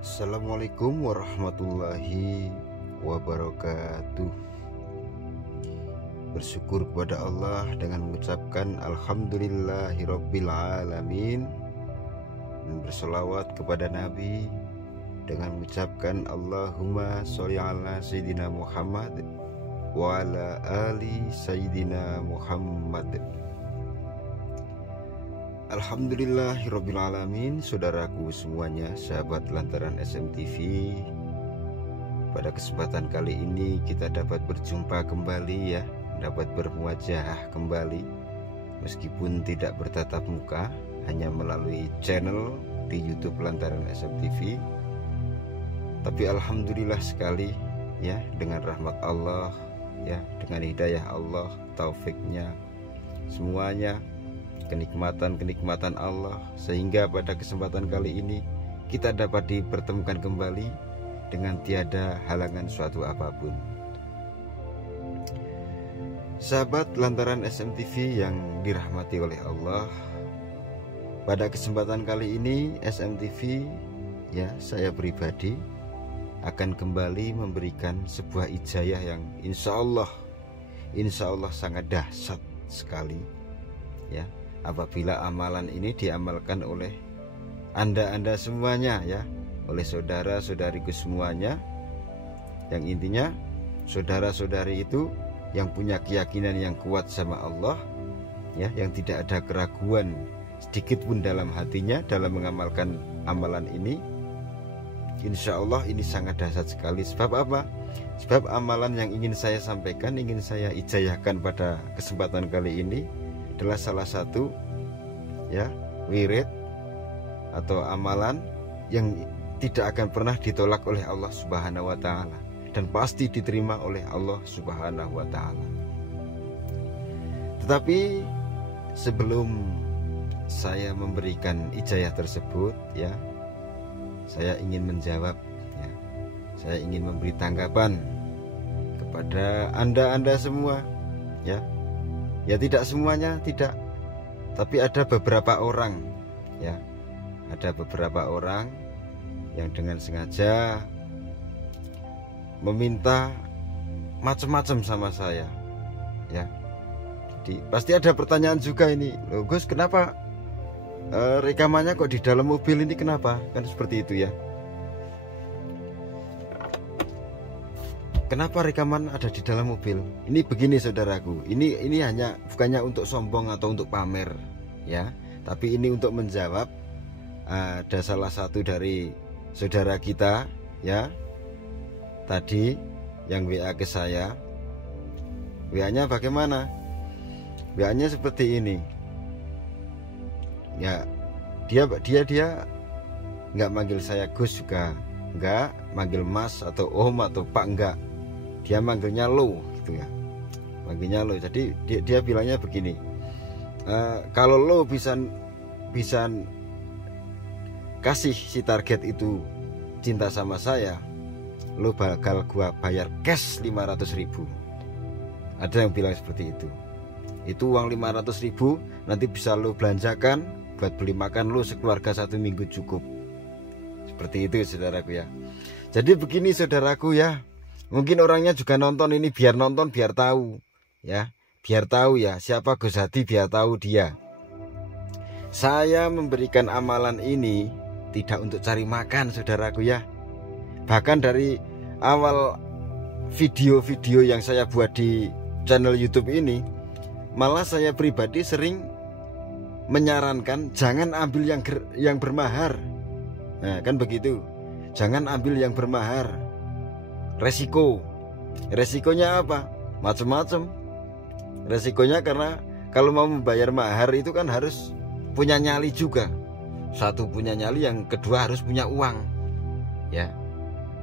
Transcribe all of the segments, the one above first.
Assalamualaikum warahmatullahi wabarakatuh. Bersyukur kepada Allah dengan mengucapkan Alhamdulillahirabbil alamin, dan berselawat kepada Nabi dengan mengucapkan Allahumma sholli ala Sayyidina Muhammad wa ala ali Sayyidina Muhammad. Alhamdulillahirabbil alamin. Saudaraku semuanya, sahabat Lantaran SMTV, pada kesempatan kali ini kita dapat berjumpa kembali ya, dapat bermuajah kembali meskipun tidak bertatap muka, hanya melalui channel di YouTube Lantaran SMTV. Tapi alhamdulillah sekali ya, dengan rahmat Allah ya, dengan hidayah Allah, taufiknya, semuanya kenikmatan Allah, sehingga pada kesempatan kali ini kita dapat dipertemukan kembali dengan tiada halangan suatu apapun. Sahabat Lantaran SMTV yang dirahmati oleh Allah, pada kesempatan kali ini SMTV ya, saya pribadi akan kembali memberikan sebuah ijazah yang insya Allah sangat dahsyat sekali ya, apabila amalan ini diamalkan oleh anda semuanya ya, oleh saudara-saudariku semuanya, yang intinya saudara-saudari itu yang punya keyakinan yang kuat sama Allah ya, yang tidak ada keraguan sedikit pun dalam hatinya dalam mengamalkan amalan ini. Insya Allah ini sangat dahsyat sekali. Sebab apa? Sebab amalan yang ingin saya sampaikan, ingin saya ijazahkan pada kesempatan kali ini adalah salah satu ya, wirid atau amalan yang tidak akan pernah ditolak oleh Allah Subhanahu wa taala dan pasti diterima oleh Allah Subhanahu wa taala. Tetapi sebelum saya memberikan ijazah tersebut ya, saya ingin menjawab ya, saya ingin memberi tanggapan kepada anda semua ya. Ya tidak semuanya, tidak, tapi ada beberapa orang ya, ada beberapa orang yang dengan sengaja meminta macam-macam sama saya ya. Jadi pasti ada pertanyaan juga ini, loh Gus, kenapa rekamannya kok di dalam mobil ini, kenapa? Kan seperti itu ya. Kenapa rekaman ada di dalam mobil? Ini begini saudaraku, ini hanya bukannya untuk sombong atau untuk pamer ya, tapi ini untuk menjawab ada salah satu dari saudara kita ya, tadi yang WA ke saya. WA-nya bagaimana? WA-nya seperti ini ya, dia nggak manggil saya Gus juga, nggak manggil Mas atau Om atau Pak, enggak. Dia manggilnya lo gitu ya, manggilnya lo. Jadi dia bilangnya begini, kalau lo bisa kasih si target itu cinta sama saya, lo bakal gua bayar cash 500.000. Ada yang bilang seperti itu. Itu uang 500.000 nanti bisa lo belanjakan buat beli makan lo sekeluarga 1 minggu cukup. Seperti itu saudaraku ya. Jadi begini saudaraku ya, mungkin orangnya juga nonton ini, biar nonton biar tahu ya, biar tahu ya siapa Gus Hadi, biar tahu dia. Saya memberikan amalan ini tidak untuk cari makan saudaraku ya. Bahkan dari awal video-video yang saya buat di channel YouTube ini, malah saya pribadi sering menyarankan jangan ambil yang bermahar. Nah kan begitu, jangan ambil yang bermahar. Resikonya apa? Macam-macam resikonya, karena kalau mau membayar mahar itu kan harus punya nyali juga. Satu punya nyali, yang kedua harus punya uang ya,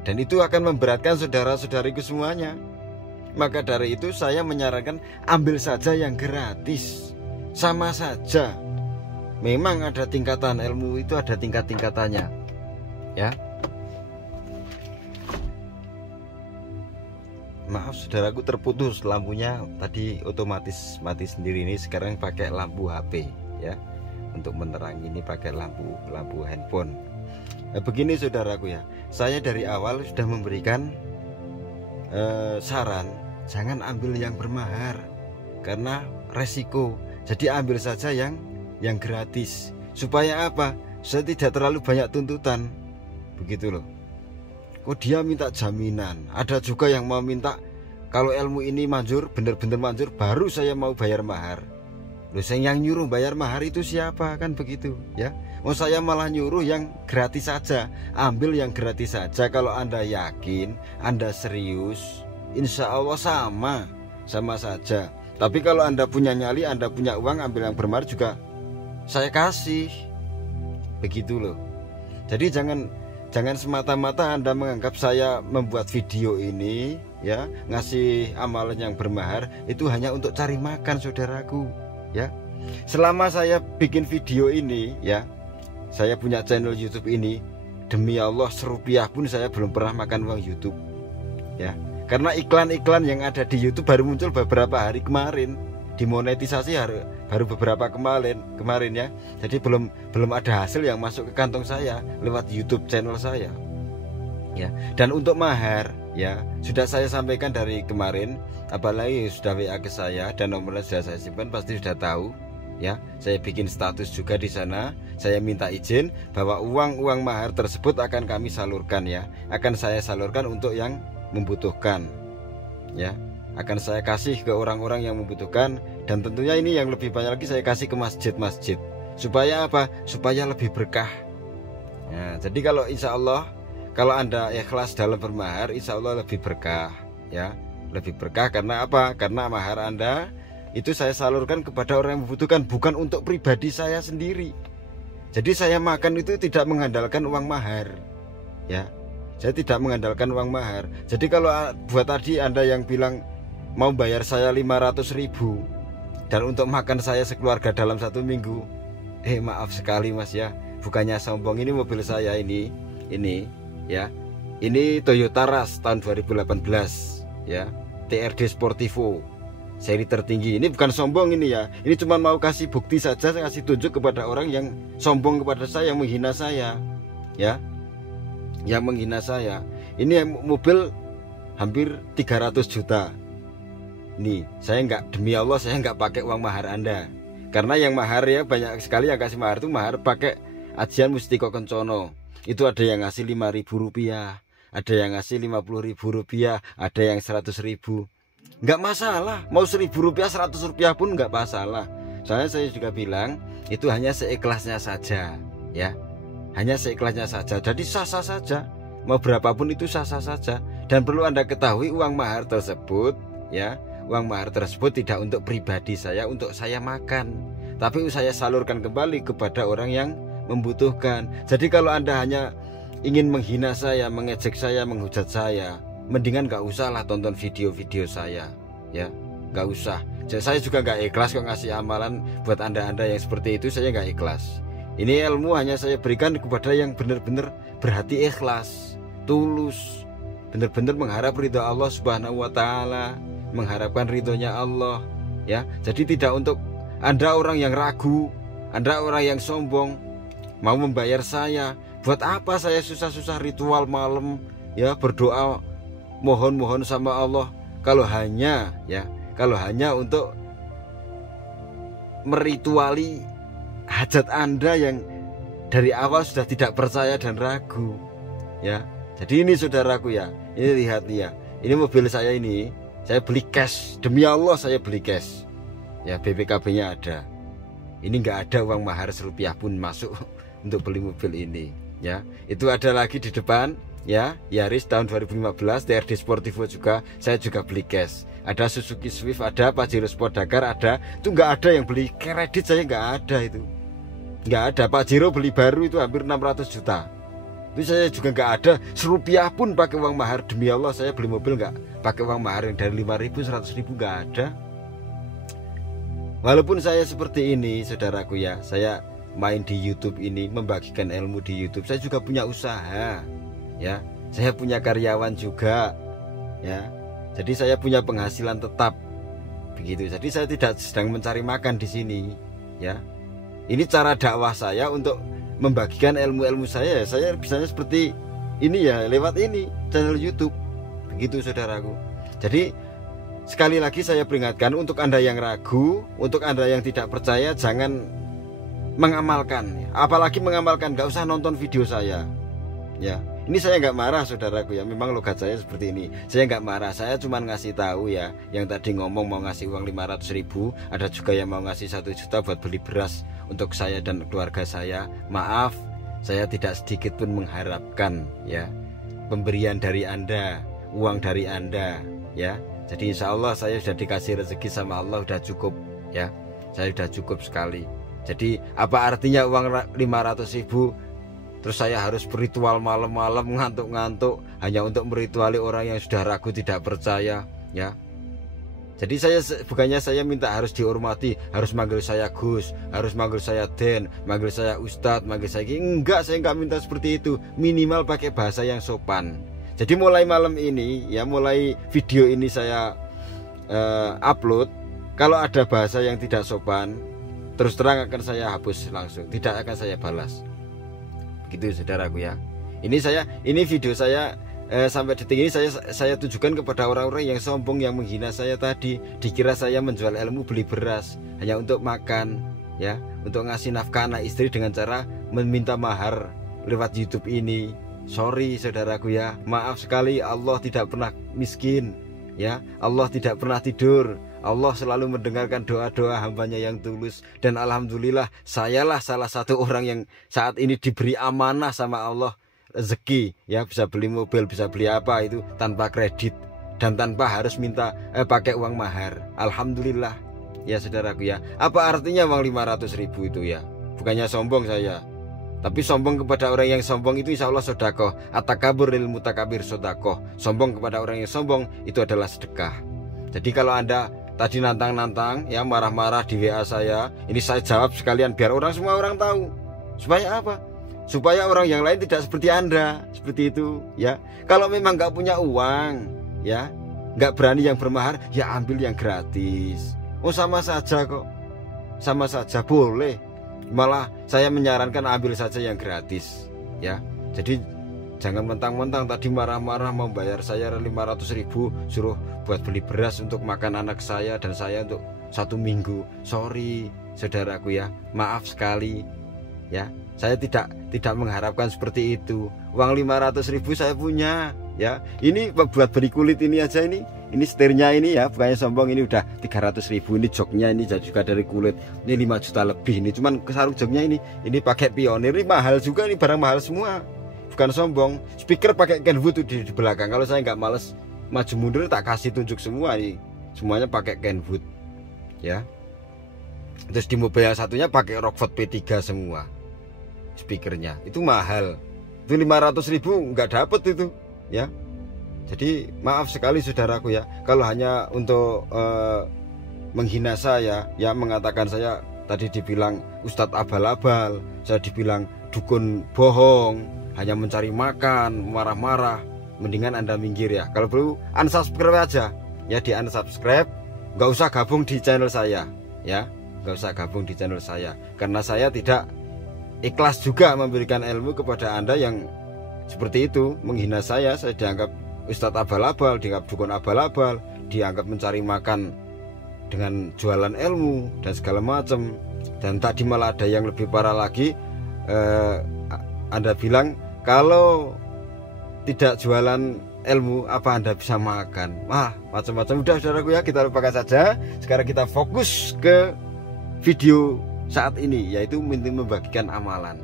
dan itu akan memberatkan saudara-saudariku semuanya. Maka dari itu saya menyarankan ambil saja yang gratis, sama saja. Memang ada tingkatan ilmu, itu ada tingkat-tingkatannya ya. Maaf saudaraku, terputus lampunya tadi, otomatis mati sendiri. Ini sekarang pakai lampu HP ya, untuk menerangi ini pakai lampu handphone. Nah, begini saudaraku ya, saya dari awal sudah memberikan saran jangan ambil yang bermahar karena resiko. Jadi ambil saja yang gratis. Supaya apa? Saya tidak terlalu banyak tuntutan. Begitu loh. Kok dia minta jaminan? Ada juga yang mau minta kalau ilmu ini manjur, benar-benar manjur, baru saya mau bayar mahar. Loh, yang nyuruh bayar mahar itu siapa? Kan begitu ya. Oh, saya malah nyuruh yang gratis saja. Ambil yang gratis saja. Kalau Anda yakin, Anda serius, insya Allah sama saja. Tapi kalau Anda punya nyali, Anda punya uang, ambil yang bermahar juga saya kasih. Begitu loh. Jadi jangan semata-mata Anda menganggap saya membuat video ini ya, ngasih amalan yang bermahar itu hanya untuk cari makan saudaraku ya. Selama saya bikin video ini ya, saya punya channel YouTube ini, demi Allah serupiah pun saya belum pernah makan uang YouTube ya. Karena iklan-iklan yang ada di YouTube baru muncul beberapa hari kemarin, dimonetisasi baru beberapa kemarin ya. Jadi belum ada hasil yang masuk ke kantong saya lewat YouTube channel saya ya. Dan untuk mahar ya sudah saya sampaikan dari kemarin, apalagi sudah WA ke saya dan nomornya sudah saya simpan, pasti sudah tahu ya. Saya bikin status juga di sana. Saya minta izin bahwa uang mahar tersebut akan kami salurkan ya, akan saya salurkan untuk yang membutuhkan ya, akan saya kasih ke orang-orang yang membutuhkan. Dan tentunya ini yang lebih banyak lagi saya kasih ke masjid-masjid. Supaya apa? Supaya lebih berkah ya. Jadi kalau insya Allah, kalau Anda ikhlas dalam bermahar, insya Allah lebih berkah ya. Lebih berkah karena apa? Karena mahar Anda itu saya salurkan kepada orang yang membutuhkan, bukan untuk pribadi saya sendiri. Jadi saya makan itu tidak mengandalkan uang mahar ya. Saya tidak mengandalkan uang mahar. Jadi kalau buat tadi Anda yang bilang mau bayar saya 500.000 dan untuk makan saya sekeluarga dalam 1 minggu, maaf sekali mas ya, bukannya sombong, ini mobil saya ini ya, ini Toyota Rush tahun 2018 ya, TRD Sportivo seri tertinggi. Ini bukan sombong ini ya, ini cuma mau kasih bukti saja, saya kasih tunjuk kepada orang yang sombong kepada saya, yang menghina saya ya, yang menghina saya. Ini mobil hampir 300 juta. Nih, saya enggak, demi Allah saya enggak pakai uang mahar Anda. Karena yang mahar ya banyak sekali yang kasih mahar itu mahar pakai ajian Mustiko Kencono. Itu ada yang ngasih 5.000 rupiah, ada yang ngasih 50.000 rupiah, ada yang 100.000. Enggak masalah, mau 1.000 rupiah, 100 rupiah pun enggak masalah. Soalnya saya juga bilang itu hanya seikhlasnya saja ya. Hanya seikhlasnya saja. Jadi sah-sah saja. Mau berapapun itu sah-sah saja. Dan perlu Anda ketahui uang mahar tersebut ya, uang mahar tersebut tidak untuk pribadi saya, untuk saya makan, tapi saya salurkan kembali kepada orang yang membutuhkan. Jadi kalau Anda hanya ingin menghina saya, mengejek saya, menghujat saya, mendingan gak usah lah tonton video-video saya ya, gak usah. Saya juga gak ikhlas kok ngasih amalan buat anda-anda yang seperti itu. Saya gak ikhlas. Ini ilmu hanya saya berikan kepada yang benar-benar berhati ikhlas, tulus, benar-benar mengharap ridho Allah Subhanahu wa Ta'ala, mengharapkan ridhonya Allah ya. Jadi tidak untuk Anda orang yang ragu, Anda orang yang sombong mau membayar saya. Buat apa saya susah-susah ritual malam ya, berdoa mohon-mohon sama Allah kalau hanya untuk merituali hajat Anda yang dari awal sudah tidak percaya dan ragu ya. Jadi ini saudaraku ya, ini lihat ya, ini mobil saya ini saya beli cash, demi Allah saya beli cash ya, BPKB-nya ada. Ini nggak ada uang mahar serupiah pun masuk untuk beli mobil ini ya. Itu ada lagi di depan ya, Yaris tahun 2015 TRD Sportivo juga saya juga beli cash. Ada Suzuki Swift, ada Pajero Sport Dakar ada. Itu nggak ada yang beli kredit, saya nggak ada itu, nggak ada. Pajero beli baru itu hampir 600 juta. Itu saya juga nggak ada serupiah pun pakai uang mahar. Demi Allah saya beli mobil nggak pakai uang mahar yang dari 5.000, 100.000, nggak ada. Walaupun saya seperti ini saudaraku ya, saya main di YouTube ini, membagikan ilmu di YouTube, saya juga punya usaha ya, saya punya karyawan juga ya. Jadi saya punya penghasilan tetap begitu. Jadi saya tidak sedang mencari makan di sini ya. Ini cara dakwah saya untuk membagikan ilmu-ilmu saya bisanya seperti ini ya, lewat ini channel YouTube. Begitu saudaraku. Jadi sekali lagi saya peringatkan untuk Anda yang ragu, untuk Anda yang tidak percaya, jangan mengamalkan. Apalagi mengamalkan, gak usah nonton video saya. Ya, ini saya nggak marah saudaraku ya. Memang logat saya seperti ini. Saya nggak marah. Saya cuma ngasih tahu ya. Yang tadi ngomong mau ngasih uang 500.000, ada juga yang mau ngasih 1 juta buat beli beras untuk saya dan keluarga saya. Maaf, saya tidak sedikit pun mengharapkan ya pemberian dari Anda, uang dari Anda ya. Jadi insya Allah saya sudah dikasih rezeki sama Allah, sudah cukup ya. Saya sudah cukup sekali. Jadi apa artinya uang 500.000 terus saya harus berritual malam-malam ngantuk-ngantuk hanya untuk merituali orang yang sudah ragu, tidak percaya ya. Jadi bukannya saya minta harus dihormati, harus manggil saya Gus, harus manggil saya Den, manggil saya Ustadz, manggil saya enggak, saya enggak minta seperti itu. Minimal pakai bahasa yang sopan. Jadi mulai malam ini ya, mulai video ini saya upload, kalau ada bahasa yang tidak sopan, terus terang akan saya hapus langsung, tidak akan saya balas. Begitu saudaraku ya. Ini video saya sampai detik ini saya tujukan kepada orang-orang yang sombong, yang menghina saya tadi. Dikira saya menjual ilmu beli beras hanya untuk makan ya, untuk ngasih nafkah anak istri dengan cara meminta mahar lewat YouTube ini. Sorry saudaraku ya, maaf sekali. Allah tidak pernah miskin ya, Allah tidak pernah tidur. Allah selalu mendengarkan doa-doa hambanya yang tulus. Dan alhamdulillah sayalah salah satu orang yang saat ini diberi amanah sama Allah rezeki ya, bisa beli mobil, bisa beli apa itu tanpa kredit dan tanpa harus minta pakai uang mahar. Alhamdulillah ya saudaraku ya. Apa artinya uang 500.000 itu ya? Bukannya sombong saya, tapi sombong kepada orang yang sombong itu insya Allah sodakoh. At-takabur lil mutakabir sodakoh. Sombong kepada orang yang sombong itu adalah sedekah. Jadi kalau Anda tadi nantang-nantang ya, marah-marah di WA saya, ini saya jawab sekalian biar semua orang tahu. Supaya apa? Supaya orang yang lain tidak seperti Anda, seperti itu ya. Kalau memang nggak punya uang ya, nggak berani yang bermahar, ya ambil yang gratis. Oh sama saja kok, sama saja, boleh. Malah saya menyarankan ambil saja yang gratis ya. Jadi jangan mentang-mentang tadi marah-marah mau bayar saya 500.000, suruh buat beli beras untuk makan anak saya dan saya untuk 1 minggu. Sorry saudaraku ya, maaf sekali ya. Saya tidak mengharapkan seperti itu. Uang 500.000 saya punya ya. Ini buat beli kulit ini aja ini setirnya ini ya, bukannya sombong, ini udah 300.000. Ini joknya ini juga dari kulit, ini 5 juta lebih. Ini cuman sarung joknya ini pakai pionir, ini mahal juga, ini barang mahal semua. Bukan sombong. Speaker pakai Kenwood di belakang. Kalau saya nggak males maju mundur tak kasih tunjuk semua nih, semuanya pakai Kenwood ya. Terus di mobil yang satunya pakai Rockford P3 semua speakernya. Itu mahal, itu 500.000 nggak dapet itu ya. Jadi maaf sekali saudaraku ya, kalau hanya untuk menghina saya ya, mengatakan saya tadi dibilang Ustadz abal-abal, saya dibilang dukun bohong, hanya mencari makan, marah-marah, mendingan Anda minggir ya. Kalau perlu unsubscribe aja ya, di unsubscribe, nggak usah gabung di channel saya ya, nggak usah gabung di channel saya, karena saya tidak ikhlas juga memberikan ilmu kepada Anda yang seperti itu, menghina saya dianggap Ustadz abal-abal, dianggap dukun abal-abal, dianggap mencari makan dengan jualan ilmu dan segala macam. Dan tadi malah ada yang lebih parah lagi, Anda bilang kalau tidak jualan ilmu apa Anda bisa makan. Wah, macam-macam. Udah saudaraku ya, kita lupakan saja. Sekarang kita fokus ke video saat ini, yaitu membagikan amalan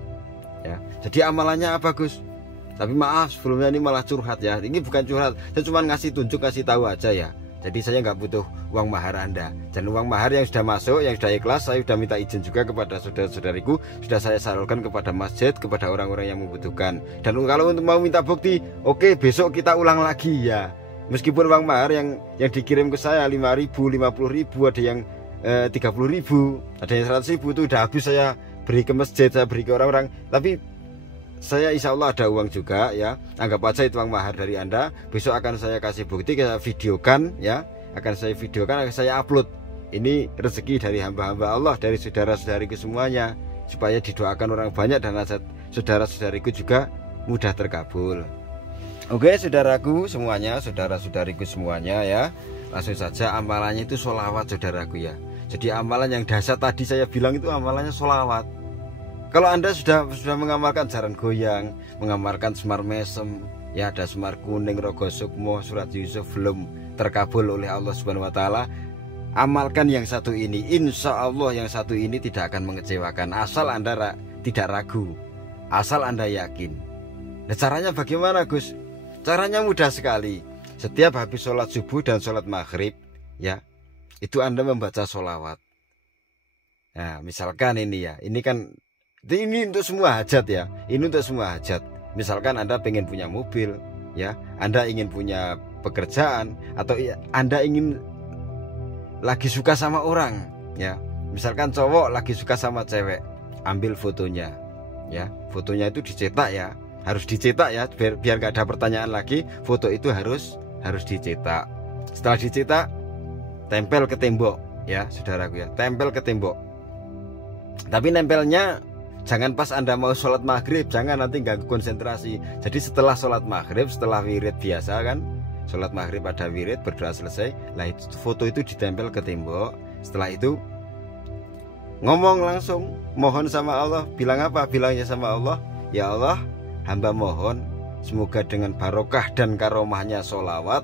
ya. Jadi amalannya apa Gus? Tapi maaf sebelumnya ini malah curhat ya. Ini bukan curhat, saya cuma ngasih tunjuk, ngasih tahu aja ya. Jadi saya nggak butuh uang mahar Anda. Dan uang mahar yang sudah masuk, yang sudah ikhlas, saya sudah minta izin juga kepada saudara-saudariku, sudah saya salurkan kepada masjid, kepada orang-orang yang membutuhkan. Dan kalau untuk mau minta bukti, oke, besok kita ulang lagi ya. Meskipun uang mahar yang dikirim ke saya 5.000, 50.000, ada yang 30.000, ada yang 100.000, itu udah habis saya beri ke masjid, saya beri ke orang-orang. Tapi saya insya Allah ada uang juga ya, anggap aja itu uang mahar dari Anda. Besok akan saya kasih bukti, saya videokan ya, akan saya upload. Ini rezeki dari hamba-hamba Allah, dari saudara-saudariku semuanya supaya didoakan orang banyak dan hajat saudara-saudariku juga mudah terkabul. Oke saudaraku semuanya, saudara-saudariku semuanya ya, langsung saja amalannya itu sholawat saudaraku ya. Jadi amalan yang dasar tadi saya bilang itu amalannya sholawat. Kalau Anda sudah mengamalkan jaran goyang, mengamalkan semar mesem, ya ada semar kuning, rogo sukmo, surat Yusuf belum terkabul oleh Allah Subhanahu wa taala, amalkan yang satu ini. Insya Allah yang satu ini tidak akan mengecewakan, asal Anda tidak ragu, asal Anda yakin. Nah caranya bagaimana Gus? Caranya mudah sekali. Setiap habis sholat subuh dan sholat maghrib ya, itu Anda membaca sholawat. Nah misalkan ini ya, ini untuk semua hajat ya. Ini untuk semua hajat. Misalkan Anda pengen punya mobil ya, Anda ingin punya pekerjaan, atau Anda ingin lagi suka sama orang ya. Misalkan cowok lagi suka sama cewek, ambil fotonya ya. Fotonya itu dicetak ya. Harus dicetak ya, biar gak ada pertanyaan lagi. Foto itu harus dicetak. Setelah dicetak, tempel ke tembok ya saudaraku ya. Tempel ke tembok. Tapi nempelnya jangan pas Anda mau sholat maghrib, jangan, nanti ganggu konsentrasi. Jadi setelah sholat maghrib, setelah wirid biasa kan, sholat maghrib ada wirid, berdoa selesai, lah itu foto itu ditempel ke tembok. Setelah itu ngomong langsung, mohon sama Allah. Bilang apa? Bilangnya sama Allah, ya Allah, hamba mohon semoga dengan barokah dan karomahnya sholawat,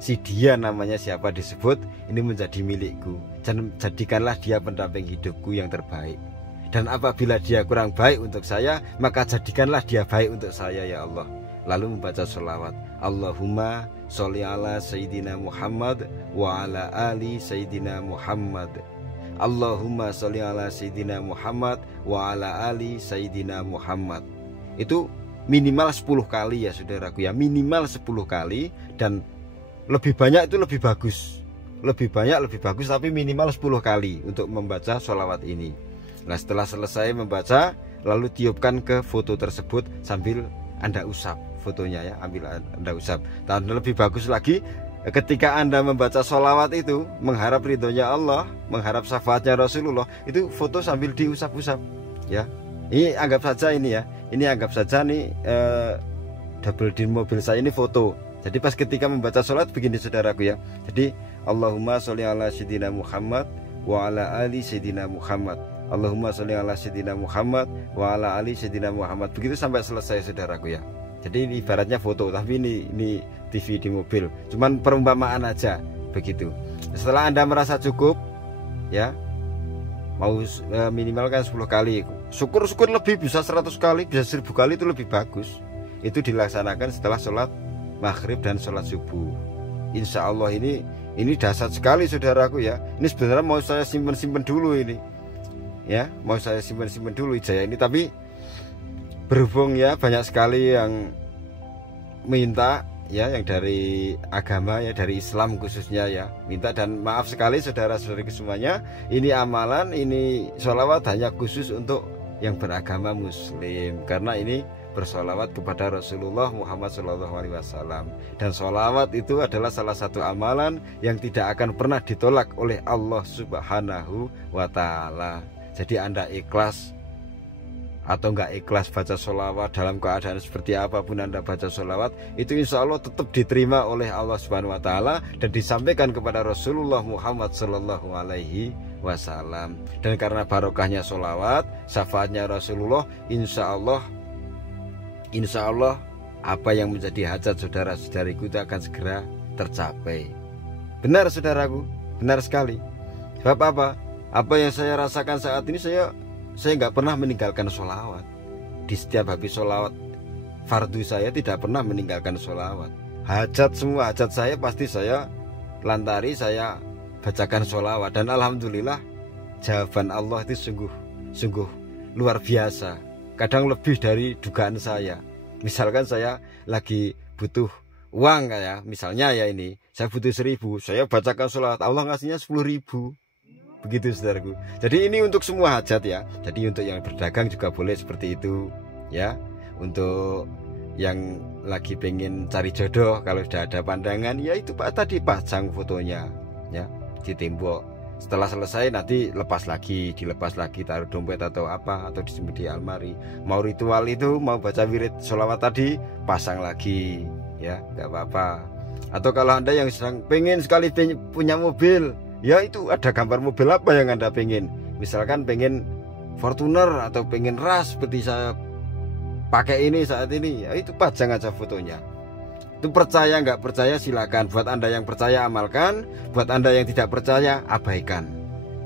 si dia namanya siapa disebut, ini menjadi milikku, dan jadikanlah dia pendamping hidupku yang terbaik. Dan apabila dia kurang baik untuk saya, maka jadikanlah dia baik untuk saya ya Allah. Lalu membaca sholawat, Allahumma sholli ala Sayyidina Muhammad wa ala ali Sayyidina Muhammad. Allahumma sholli ala Sayyidina Muhammad wa ala ali Sayyidina Muhammad. Itu minimal 10 kali ya saudaraku ya, minimal 10 kali. Dan lebih banyak itu lebih bagus, lebih banyak lebih bagus, tapi minimal 10 kali untuk membaca sholawat ini. Nah setelah selesai membaca, lalu tiupkan ke foto tersebut sambil Anda usap fotonya ya, ambil Anda usap. Dan lebih bagus lagi ketika Anda membaca sholawat itu, mengharap ridhonya Allah, mengharap syafaatnya Rasulullah, itu foto sambil diusap-usap ya. Ini anggap saja ini ya, ini anggap saja nih double di mobil saya ini foto. Jadi pas ketika membaca sholat begini saudaraku ya. Jadi Allahumma sholli ala Sayyidina Muhammad wa ala ali Sayyidina Muhammad. Allahumma sholli ala Sayyidina Muhammad wa ala ali Sayyidina Muhammad. Begitu sampai selesai saudaraku ya. Jadi ini ibaratnya foto, tapi ini TV di mobil. Cuman perumpamaan aja begitu. Setelah Anda merasa cukup ya, mau minimal kan 10 kali. Syukur-syukur lebih, bisa 100 kali, bisa 1000 kali, itu lebih bagus. Itu dilaksanakan setelah sholat maghrib dan sholat subuh. Insya Allah ini dasar sekali saudaraku ya. Ini sebenarnya mau saya simpen dulu ini ya, mau saya simpen dulu ijazah ini, tapi berhubung ya banyak sekali yang minta ya, yang dari agama ya, dari Islam khususnya ya, minta. Dan maaf sekali saudara-saudari semuanya, ini amalan, ini sholawat hanya khusus untuk yang beragama muslim, karena ini bersolawat kepada Rasulullah Muhammad SAW. Dan solawat itu adalah salah satu amalan yang tidak akan pernah ditolak oleh Allah Subhanahu wa ta'ala. Jadi Anda ikhlas atau enggak ikhlas baca sholawat, dalam keadaan seperti apapun Anda baca sholawat, itu insya Allah tetap diterima oleh Allah Subhanahu wa ta'ala dan disampaikan kepada Rasulullah Muhammad Sallallahu Alaihi Wasallam. Dan karena barokahnya sholawat, syafaatnya Rasulullah, insya Allah apa yang menjadi hajat saudara-saudariku itu akan segera tercapai. Benar saudaraku, benar sekali. Sebab apa yang saya rasakan saat ini, saya nggak pernah meninggalkan sholawat. Di setiap habis sholawat fardu saya tidak pernah meninggalkan sholawat. Hajat, semua hajat saya pasti saya lantari, saya bacakan sholawat. Dan alhamdulillah jawaban Allah itu sungguh luar biasa. Kadang lebih dari dugaan saya. Misalkan saya lagi butuh uang ya, misalnya ya ini, saya butuh 1000, saya bacakan sholawat, Allah ngasihnya 10.000. Begitu saudaraku. Jadi ini untuk semua hajat ya. Jadi untuk yang berdagang juga boleh seperti itu ya. Untuk yang lagi pengen cari jodoh, kalau sudah ada pandangan ya itu Pak tadi pasang fotonya ya di tembok. Setelah selesai nanti dilepas lagi, taruh dompet atau apa, atau disimpan di almari. Mau ritual itu, mau baca wirid sholawat tadi, pasang lagi, ya nggak apa-apa. Atau kalau Anda yang sedang pengen sekali punya mobil, ya itu ada gambar mobil apa yang Anda pengen. Misalkan pengen Fortuner atau pengen Rush seperti saya pakai ini saat ini, ya itu pajang aja fotonya. Itu percaya nggak percaya silakan. Buat Anda yang percaya amalkan, buat Anda yang tidak percaya abaikan.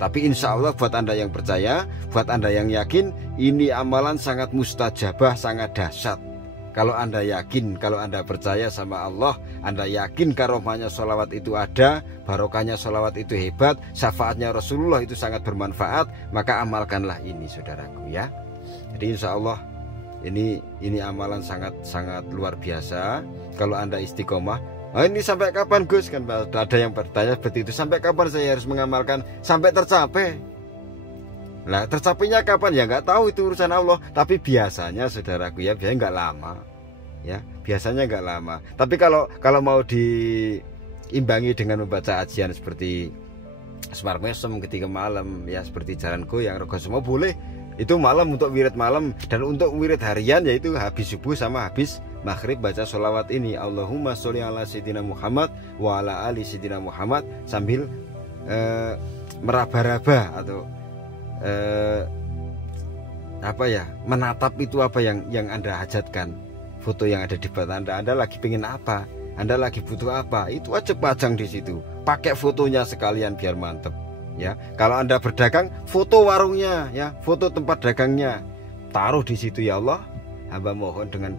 Tapi insya Allah buat Anda yang percaya, buat Anda yang yakin, ini amalan sangat mustajabah, sangat dahsyat. Kalau Anda yakin, kalau Anda percaya sama Allah, Anda yakin karomahnya sholawat itu ada, barokahnya sholawat itu hebat, syafaatnya Rasulullah itu sangat bermanfaat, maka amalkanlah ini saudaraku ya. Jadi insya Allah ini amalan sangat luar biasa. Kalau Anda istiqomah, ini sampai kapan Gus? Kan ada yang bertanya seperti itu, sampai kapan saya harus mengamalkan sampai tercapai? Nah tercapainya kapan ya nggak tahu, itu urusan Allah. Tapi biasanya saudaraku ya, biasanya nggak lama ya, biasanya nggak lama. Tapi kalau mau diimbangi dengan membaca ajian seperti Semar Mesem ketika malam ya, seperti Jalan Goyang, Rogo Semua boleh. Itu malam untuk wirid malam, dan untuk wirid harian yaitu habis subuh sama habis maghrib baca sholawat ini, Allahumma sholli ala sayyidina Muhammad wa ala ali sayyidina Muhammad, sambil meraba-raba atau menatap itu apa yang Anda hajatkan, foto yang ada di depan Anda lagi pengen apa, Anda lagi butuh apa, itu aja pajang di situ, pakai fotonya sekalian biar mantep. Ya, kalau Anda berdagang, foto warungnya, ya, foto tempat dagangnya, taruh di situ. Ya Allah, hamba mohon dengan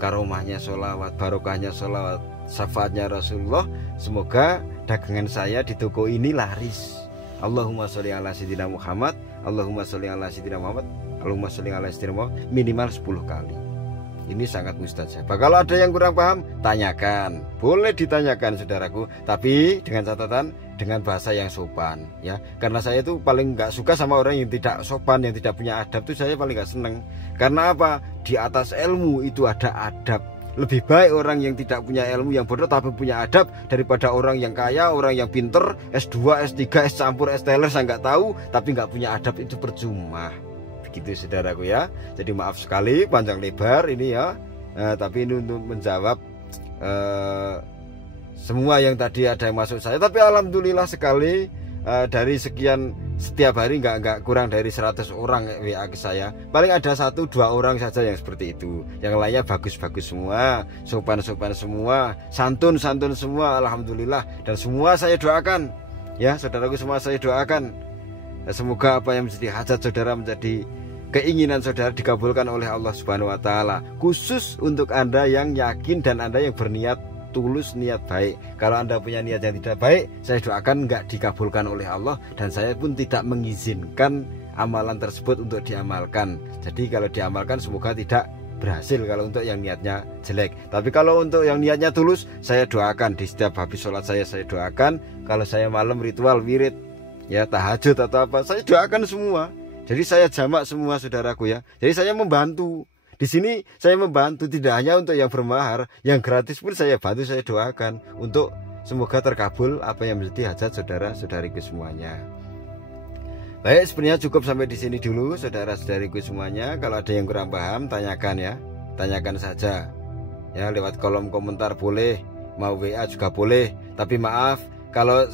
karomahnya sholawat, barokahnya sholawat, syafaatnya Rasulullah, semoga dagangan saya di toko ini laris. Allahumma sholli ala sayyidina Muhammad, Allahumma sholli ala sayyidina Muhammad, Allahumma sholli ala sayyidina Muhammad, minimal 10 kali. Ini sangat mustajabah. Kalau ada yang kurang paham, tanyakan. Boleh ditanyakan saudaraku, tapi dengan catatan dengan bahasa yang sopan ya. Karena saya itu paling nggak suka sama orang yang tidak sopan, yang tidak punya adab, itu saya paling nggak seneng. Karena apa? Di atas ilmu itu ada adab. Lebih baik orang yang tidak punya ilmu, yang bodoh tapi punya adab, daripada orang yang kaya, orang yang pinter, S2, S3, S campur, S teler, saya nggak tahu, tapi nggak punya adab, itu percuma. Begitu saudaraku ya. Jadi maaf sekali panjang lebar ini ya, tapi ini untuk menjawab semua yang tadi ada yang masuk saya. Tapi alhamdulillah sekali, dari sekian setiap hari nggak kurang dari 100 orang WA ke saya. Paling ada 1-2 orang saja yang seperti itu. Yang lainnya bagus-bagus semua, sopan-sopan semua, santun semua, alhamdulillah. Dan semua saya doakan ya saudaraku, semua saya doakan. Semoga apa yang menjadi hajat saudara, menjadi keinginan saudara dikabulkan oleh Allah Subhanahu wa taala. Khusus untuk Anda yang yakin dan Anda yang berniat tulus, niat baik. Kalau Anda punya niat yang tidak baik, saya doakan nggak dikabulkan oleh Allah, dan saya pun tidak mengizinkan amalan tersebut untuk diamalkan. Jadi kalau diamalkan semoga tidak berhasil kalau untuk yang niatnya jelek. Tapi kalau untuk yang niatnya tulus, saya doakan di setiap habis sholat saya doakan. Kalau saya malam ritual wirid ya, tahajud atau apa, saya doakan semua. Jadi saya jamak semua saudaraku ya. Jadi saya membantu. Di sini saya membantu tidak hanya untuk yang bermahar, yang gratis pun saya bantu, saya doakan untuk semoga terkabul apa yang menjadi hajat saudara-saudariku semuanya. Baik, sebenarnya cukup sampai di sini dulu saudara-saudariku semuanya. Kalau ada yang kurang paham, tanyakan ya. Tanyakan saja. Ya, lewat kolom komentar boleh, mau WA juga boleh. Tapi maaf kalau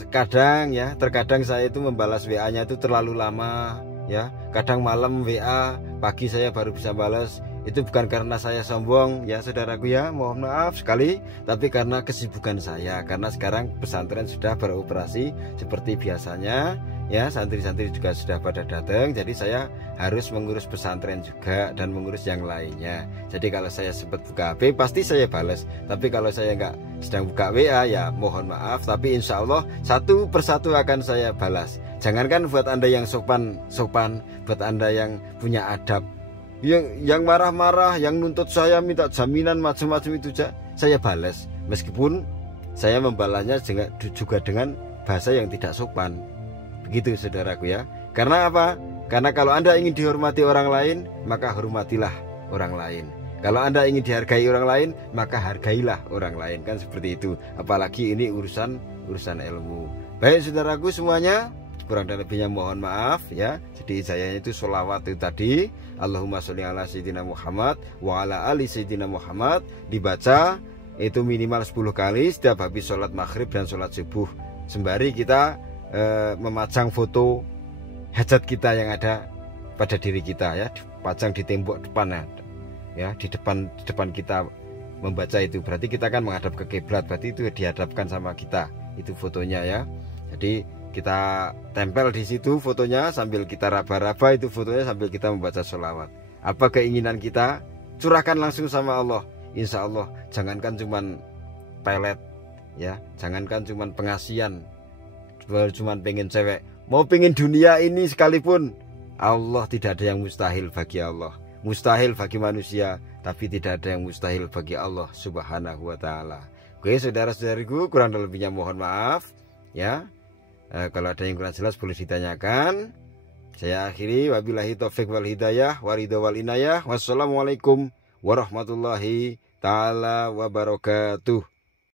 terkadang saya itu membalas WA-nya itu terlalu lama. Ya, kadang malam WA, pagi saya baru bisa balas. Itu bukan karena saya sombong ya saudaraku ya, mohon maaf sekali, tapi karena kesibukan saya. Karena sekarang pesantren sudah beroperasi seperti biasanya ya, santri-santri juga sudah pada datang, jadi saya harus mengurus pesantren juga dan mengurus yang lainnya. Jadi kalau saya sempat buka HP pasti saya balas, tapi kalau saya nggak sedang buka WA ya mohon maaf, tapi insya Allah satu persatu akan saya balas. Jangankan buat Anda yang sopan, buat Anda yang punya adab, yang marah-marah, yang nuntut saya minta jaminan macam-macam itu saya balas, meskipun saya membalasnya juga dengan bahasa yang tidak sopan. Begitu saudaraku ya. Karena apa? Karena kalau Anda ingin dihormati orang lain, maka hormatilah orang lain. Kalau Anda ingin dihargai orang lain, maka hargailah orang lain, kan seperti itu. Apalagi ini urusan ilmu. Baik saudaraku semuanya, kurang dan lebihnya mohon maaf ya. Jadi saya itu sholawat itu tadi, Allahumma sholli ala sayyidina Muhammad wa ala ali sayyidina Muhammad, dibaca itu minimal 10 kali setiap habis sholat maghrib dan sholat subuh. Sembari kita memajang foto hajat kita yang ada pada diri kita ya, dipajang di tembok depan ya, di depan kita membaca itu. Berarti kita kan menghadap ke kiblat, berarti itu dihadapkan sama kita itu fotonya ya. Jadi kita tempel di situ fotonya sambil kita raba-raba itu fotonya sambil kita membaca sholawat. Apa keinginan kita, curahkan langsung sama Allah. Insya Allah, jangankan cuman pelet ya, jangankan cuman pengasihan, cuman pengen cewek, mau pengen dunia ini sekalipun, Allah tidak ada yang mustahil bagi Allah. Mustahil bagi manusia, tapi tidak ada yang mustahil bagi Allah Subhanahu wa ta'ala. Oke saudara-saudariku, kurang dan lebihnya mohon maaf ya. Kalau ada yang kurang jelas boleh ditanyakan. Saya akhiri, wabillahi taufiq wal hidayah waridho wal inayah. Wassalamualaikum warahmatullahi ta'ala wabarakatuh.